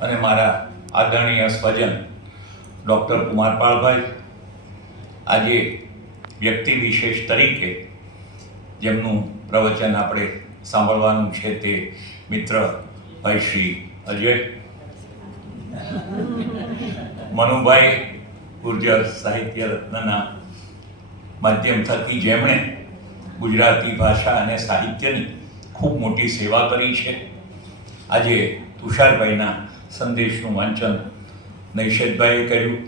અને મારા આદરણીય સ્વજન ડૉક્ટર કુમારપાળભાઈ આજે વ્યક્તિ વિશેષ તરીકે જેમનું પ્રવચન આપણે સાંભળવાનું છે તે મિત્ર ભાઈ શ્રી અજય, મનુભાઈ ગુર્જર સાહિત્ય રત્નના માધ્યમ થકી જેમણે ગુજરાતી ભાષા અને સાહિત્યની ખૂબ મોટી સેવા કરી છે. આજે તુષારભાઈના સંદેશનું વાંચન નૈષદભાઈએ કર્યું.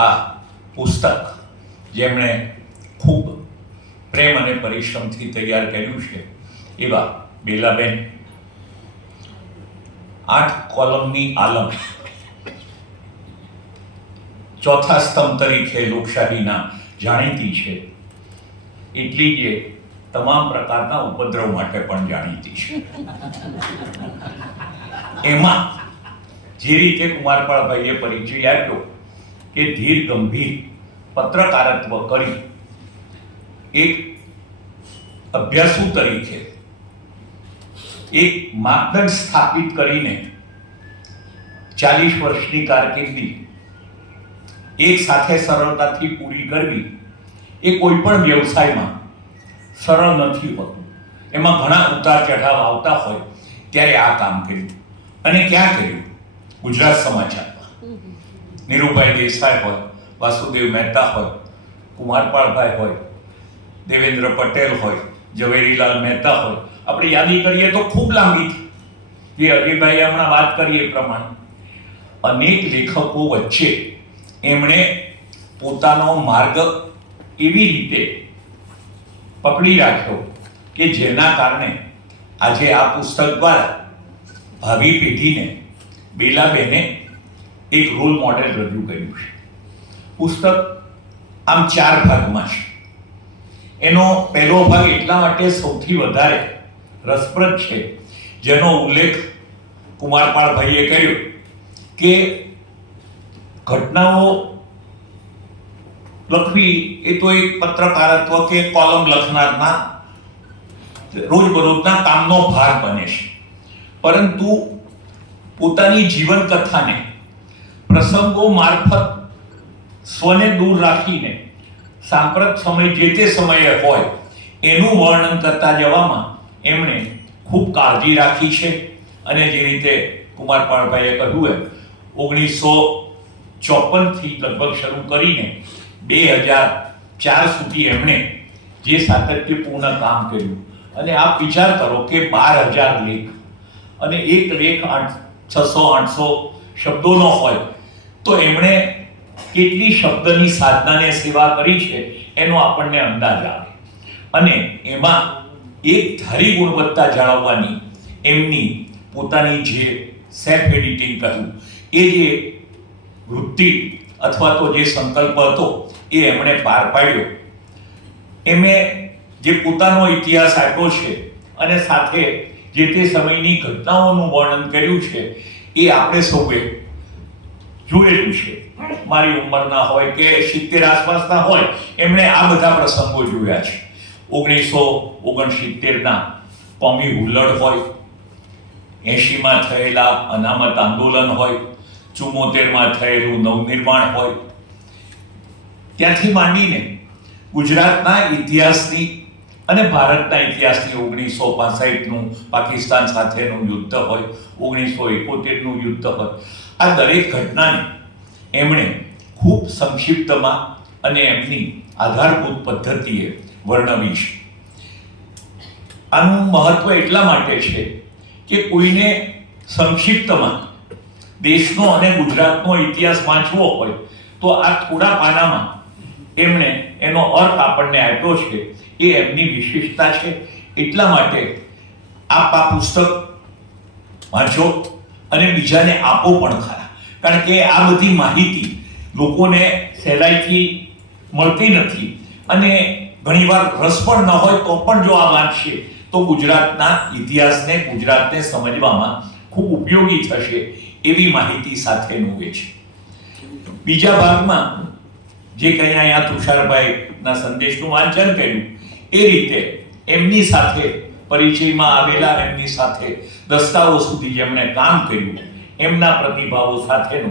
આ પુસ્તક જેમણે ખૂબ પ્રેમ અને પરિશ્રમથી તૈયાર કર્યું છે એવા બેલાબેન. આઠ કોલમની આલમ. ચોથા સ્તંભ તરીકે લોકશાહીના જાણીતી છે. એટલી જ તમામ પ્રકારના ઉપદ્રવ માટે પણ જાણીતી છે. એમાં જે રીતે કુમારપાળભાઈએ પરિચય આપ્યો કે ધીર ગંભીર પત્રકારત્વ કરી એક અભ્યાસુ તરીકે એક માપદંડ સ્થાપિત કરીને ચાલીસ વર્ષની કારકિર્દી, એક સાથે સરળતાથી પૂરી કરવી એ કોઈ પણ વ્યવસાયમાં સરળ નથી હોતું. એમાં ઘણા ઉતાર ચઢાવ આવતા હોય ત્યારે આ કામ કર્યું. અને ક્યાં કર્યું? ગુજરાત સમાચારમાં નીરુભાઈ દેસાઈ હોય, વાસુદેવ મહેતા હોય, કુમારપાળભાઈ હોય, દેવેન્દ્ર પટેલ હોય, ઝવેરીલાલ મહેતા હોય. આપણે યાદી કરીએ તો ખૂબ લાંબી જે અજયભાઈએ હમણાં વાત કરી એ પ્રમાણે. અનેક લેખકો વચ્ચે એમણે પોતાનો માર્ગ એવી રીતે પકડી રાખ્યો કે જેના કારણે આજે આ પુસ્તક દ્વારા ભાવિ પેઢીને બેલાબેને એક રોલ મોડેલ રજૂ કર્યું છે. પુસ્તક આમ ચાર ભાગમાં છે. એનો પહેલો ભાગ એટલા માટે સૌથી વધારે રસપ્રદ છે, જેનો ઉલ્લેખ કુમારપાળભાઈએ કર્યો કે ઘટનાઓ લખવી એ તો એક પત્રકારત્વ કે કોલમ લખનારના રોજબરોજના કામનો ભાગ બને છે. પરંતુ પોતાની જીવન કથાને પ્રસંગો મારફત સ્વને દૂર રાખીને, સાંપ્રત સમય જે તે સમયે હોય, એનું વર્ણન કરતા જવામાં એમણે ખૂબ કાળજી રાખી છે. અને જે રીતે કુમાર પાળભાઈએ કહ્યું એમ, ઓગણીસો ચોપનથી લગભગ શરૂ કરીને બે હજાર ચાર સુધી એમણે જે સાતત્યપૂર્ણ કામ કર્યું. અને આપ વિચાર કરો કે બાર હજાર લેખ અને એક લેખ આઠ, છસો, આઠસો શબ્દોનો હોય, તો એમણે કેટલી શબ્દની સાધનાને સેવા કરી છે એનો આપણને અંદાજ આવે. અને એમાં એક ધારી ગુણવત્તા જાળવવાની એમની પોતાની જે સેલ્ફ એડિટિંગ કહ્યું, એ જે વૃત્તિ અથવા તો જે સંકલ્પ હતો એ એમણે પાર પાડ્યો. એમણે જે પોતાનો ઇતિહાસ આપ્યો છે અને સાથે જે તે સમયની ઘટનાઓનું વર્ણન કર્યું છે એ આપણે સૌએ જોયેલું છે. મારી ઉંમરના હોય કે સિત્તેર આસપાસના હોય, એમણે આ બધા પ્રસંગો જોયા છે. ઓગણીસો ઓગણસિત્તેરના કોમી હુલ્લડ હોય, એંશીમાં થયેલા અનામત આંદોલન હોય ચુમ્મોતેરમાં થયેલું નવનિર્માણ હોય. ત્યાંથી માંડીને ગુજરાતના ઇતિહાસની અને ભારતના ઇતિહાસની ઓગણીસો પાસઠનું પાકિસ્તાન સાથેનું યુદ્ધ હોય, ઓગણીસો એકોતેરનું યુદ્ધ હોય, આ દરેક ઘટનાને એમણે ખૂબ સંક્ષિપ્તમાં અને એમની આધારભૂત પદ્ધતિએ વર્ણવી છે. આનું મહત્વ એટલા માટે છે કે કોઈને સંક્ષિપ્તમાં દેશનો અને ગુજરાતનો ઇતિહાસ વાંચવો હોય, તો આ થોડા પાનામાં એમણે એનો અર્થ આપણને આપ્યો છે. એ એમની વિશેષતા છે. એટલા માટે આપ આ પુસ્તક વાંચો અને બીજાને આપો પણ ખરા. કારણ કે આ બધી માહિતી લોકોને સહેલાઈથી મળતી નથી અને ઘણીવાર રસ પણ ન હોય તો પણ જો આ વાંચશે, તો ગુજરાતના ઇતિહાસને ગુજરાતને સમજવામાં ખૂબ ઉપયોગી થશે. એવી માહિતી સાથેનું એ છે. બીજા ભાગમાં જે કંઈ અહીંયા તુષારભાઈના સંદેશનું વાંચન કર્યું, એ રીતે એમની સાથે પરિચયમાં આવેલા, એમની સાથે દસ્તાઓ સુધી જેમણે કામ કર્યું, એમના પ્રતિભાવો સાથેનો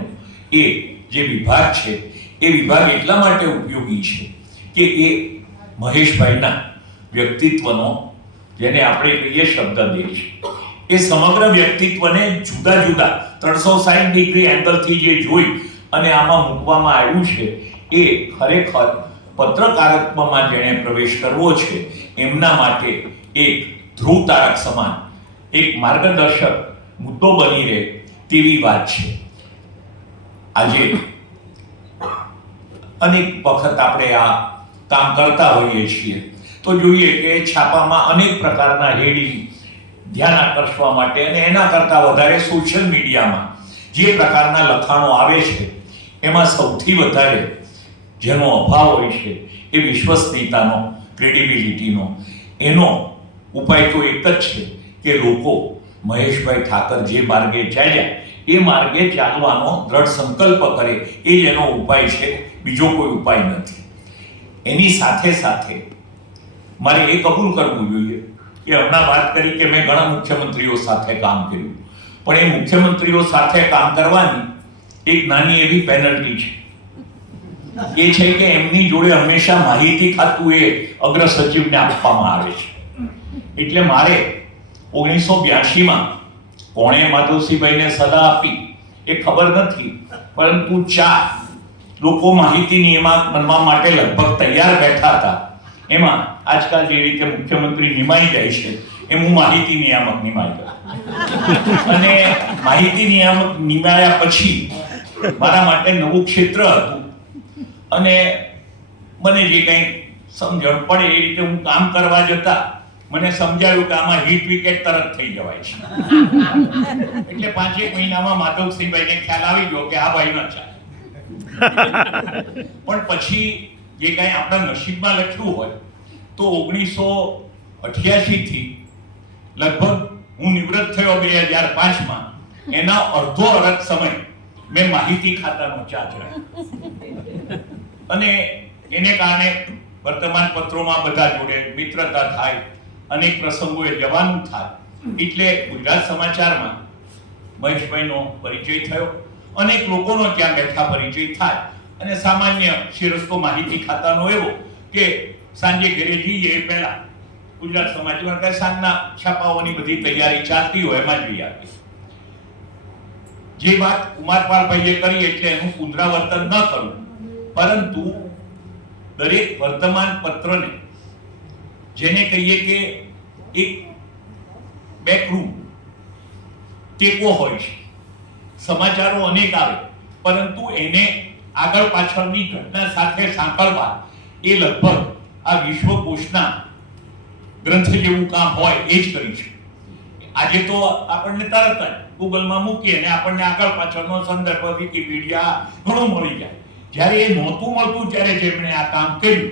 એ જે વિભાગ છે, એ વિભાગ એટલા માટે ઉપયોગી છે કે એ મહેશભાઈના વ્યક્તિત્વનો, જેને આપણે કહીએ શબ્દ દેશ એ સમગ્ર વ્યક્તિત્વને જુદા જુદા ત્રણસો સાઠ ડિગ્રી એંગલથી જે જોઈ અને આમાં મૂકવામાં આવ્યું છે, એ ખરેખર પત્રકારત્વમાં જેણે પ્રવેશ કરવો છે, એમના માટે એક ધ્રુવ તારક સમાન, એક માર્ગદર્શક મુદ્દો બની રહે તેવી વાત છે. આજે અનેક વખત આપણે આ કામ કરતા હોઈએ છીએ. તો જોઈએ કે છાપામાં અનેક પ્રકારના હેડિંગ ધ્યાન આકર્ષવા માટે અને એના કરતાં વધારે સોશિયલ મીડિયામાં જે પ્રકારના લખાણો આવે છે, એમાં સૌથી વધારે જેનો અભાવ હોય છે એ વિશ્વસનીયતાનો ક્રેડિબિલિટીનો એનો ઉપાય તો એક જ છે કે લોકો મહેશભાઈ ઠાકર જે માર્ગે ચાલ્યા, એ માર્ગે ચાલવાનો દ્રઢ સંકલ્પ કરે એ જ એનો ઉપાય છે, બીજો કોઈ ઉપાય નથી. એની સાથે સાથે મારે એ કબૂલ કરવું જોઈએ કે હમણાં વાત કરી કે મેં ઘણા મુખ્યમંત્રીઓ સાથે કામ કર્યું. પણ એ મુખ્યમંત્રીઓ સાથે કામ કરવાની એક નાની એવી પેનલ્ટી છે. એ છે કે એમની જોડે હંમેશા માહિતી ખાતું એ અગ્ર સચિવને આપવામાં આવે છે. એટલે મારે ઓગણીસો બ્યાસીમાં કોણે માધવસિંહભાઈને સલાહ આપી એ ખબર નથી, પરંતુ ચા લોકો માહિતી નિયામક બનવા માટે લગભગ તૈયાર બેઠા હતા. એમાં આજકાલ જે રીતે મુખ્યમંત્રી નિમાઈ જાય છે, એમ હું માહિતી નિયામક નિમાઈ અને માહિતી નિયામક નિમાયા પછી મારા માટે નવું ક્ષેત્ર હતું. અને મને જે કંઈ સમજણ પડે એ રીતે હું કામ કરવા જતા, મને સમજાયું કે આમાં હિટ વિકેટ તરત થઈ જવાય છે. એટલે પાંચેક મહિનામાં માધવસિંહભાઈને ખ્યાલ આવી ગયો કે આ ભાઈ ન ચાલે. પણ પછી જે કાંઈ આપણા નસીબમાં લખ્યું હોય તો ઓગણીસો અઠ્યાસીથી લગભગ હું નિવૃત્ત થયો બે હજાર પાંચમાં. એના અડધો અડધ સમય મેં માહિતી ખાતાનો ચાર્જ રાખ્યો. અને એને કારણે વર્તમાન પત્રોમાં બધા જોડે મિત્રતા થાય, અનેક પ્રસંગોએ જવાનું થાય. એટલે ગુજરાત સમાચારમાં મહેશભાઈનો પરિચય થયો. અનેક લોકોનો ત્યાં બેઠા પરિચય થાય. અને સામાન્ય શિરસ્તો માહિતી ખાતાનો એવો કે સાંજે ઘરે જઈએ પહેલા ગુજરાત સમાચાર કઈ સાંજના છાપાઓની બધી તૈયારી ચાલતી હોય, એમાં જઈ આપીએ જે વાત કુમારપાલભાઈએ કરી એટલે એનું પુનરાવર્તન ન કરું. પરંતુ દરેક વર્તમાન પત્રને જેને કહીએ કે એક બેકરૂમ ટેકો હોય છે, સમાચારો અનેક આવે, પરંતુ એને આગળ પાછળની ઘટના સાથે સાંકળવા એ લગભગ આ વિશ્વકોશના ગ્રંથ જેવું કામ હોય એ જ કરી છે. આજે તો આપણને તરત જ ગૂગલમાં મૂકીએ અને આપણને આગળ પાછળનો સંદર્ભ વિકીપીડિયા ઘણું મળી જાય. જ્યારે એ નહોતું મળતું ત્યારે જેમણે આ કામ કર્યું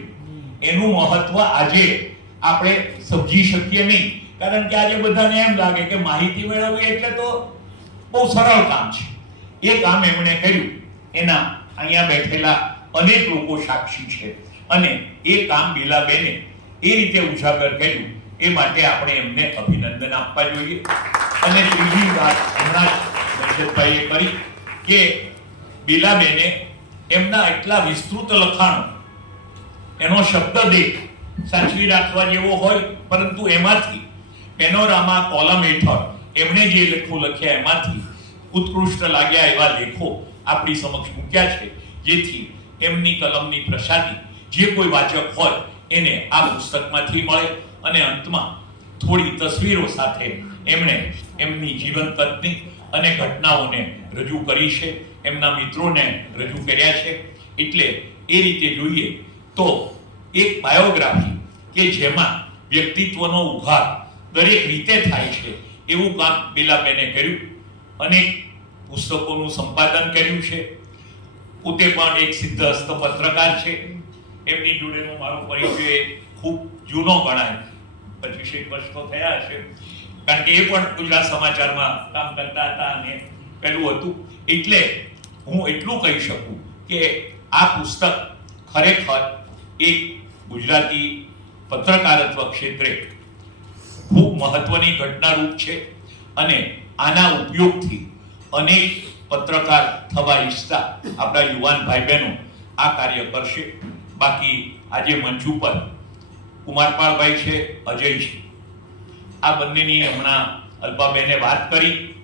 એનું મહત્વ આજે આપણે સમજી શકીએ નહીં. કારણ કે આજે બધાને એમ લાગે કે માહિતી મેળવવી એટલે તો બહુ સરળ કામ છે. એ કામ એમણે કર્યું. એના અહીંયા બેઠેલા અનેક લોકો સાક્ષી છે. અને એ કામ બીલાબેને એ રીતે ઉજાગર કર્યું, એ માટે આપણે એમને અભિનંદન આપવા જોઈએ. અને ત્રીજી વાત હમણાં જ રજતભાઈએ કરી કે બીલાબેને એમના એટલા વિસ્તૃત લખાણો, એનો શબ્દ દેખ સાચવી રાખવા જેવો હોય, પરંતુ એમાંથી પેનોરામા કોલમ હેઠળ એમણે જે લેખો લખ્યા એમાંથી ઉત્કૃષ્ટ લાગ્યા એવા લેખો આપણી સમક્ષ મૂક્યા છે, જેથી એમની કલમની પ્રસાદી જે કોઈ વાચક હોય, એને આ પુસ્તકમાંથી મળે અને અંતમાં થોડી તસવીરો સાથે એમણે એમની જીવન પત્ની અને ઘટનાઓને રજૂ કરી છે. એમના મિત્રોને રજૂ કર્યા છે. એટલે એ રીતે જોઈએ તો એક બાયોગ્રાફી કે જેમાં વ્યક્તિત્વનો ઉઘાર દરેક રીતે થાય છે એવું કામ બેલાબેને કર્યું. અનેક પુસ્તકોનું સંપાદન કર્યું છે. પોતે પણ એક સિદ્ધ હસ્ત પત્રકાર છે. એમની જોડેનો મારો પરિચય ખૂબ જૂનો ગણાય. પચીસેક વર્ષ તો થયા હશે. કારણ કે એ પણ ગુજરાત સમાચારમાં કામ કરતા હતા અને પેલું હતું. એટલે હું એટલું કહી શકું કે આ પુસ્તક ખરેખર એક ગુજરાતી પત્રકારત્વ ક્ષેત્રે ખૂબ મહત્વની ઘટનારૂપ છે અને આના ઉપયોગથી અનેક પત્રકાર થવા ઈચ્છતા આપણા યુવાન ભાઈ બહેનો આ કાર્ય કરશે. બાકી આજે મંચ ઉપર કુમારપાળભાઈ છે, અજય છે. આ બંનેની હમણાં અલ્પાબેને વાત કરી.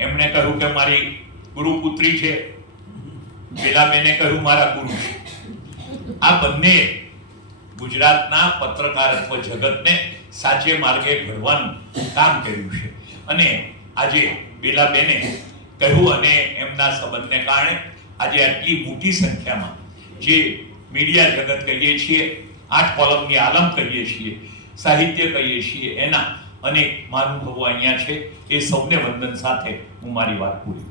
એમણે કહ્યું કે મારી ગુરુપુત્રી છે. બેલાબેને કહ્યું, મારા ગુરુ છે. આ બંને ગુજરાતના પત્રકારત્વ જગતને સાચે માર્ગે ઘડવાનું કામ કર્યું છે. અને આજે બેલાબેને કહ્યું અને એમના સંબંધને કારણે આજે આટલી મોટી સંખ્યામાં જે મીડિયા જગત કહીએ છીએ, આઠ કોલમની આલમ કહીએ છીએ, સાહિત્ય કહીએ છીએ, એના અનેક મહાનુભાવો અહીંયા છે. એ સૌને વંદન સાથે હું મારી વાત પૂરી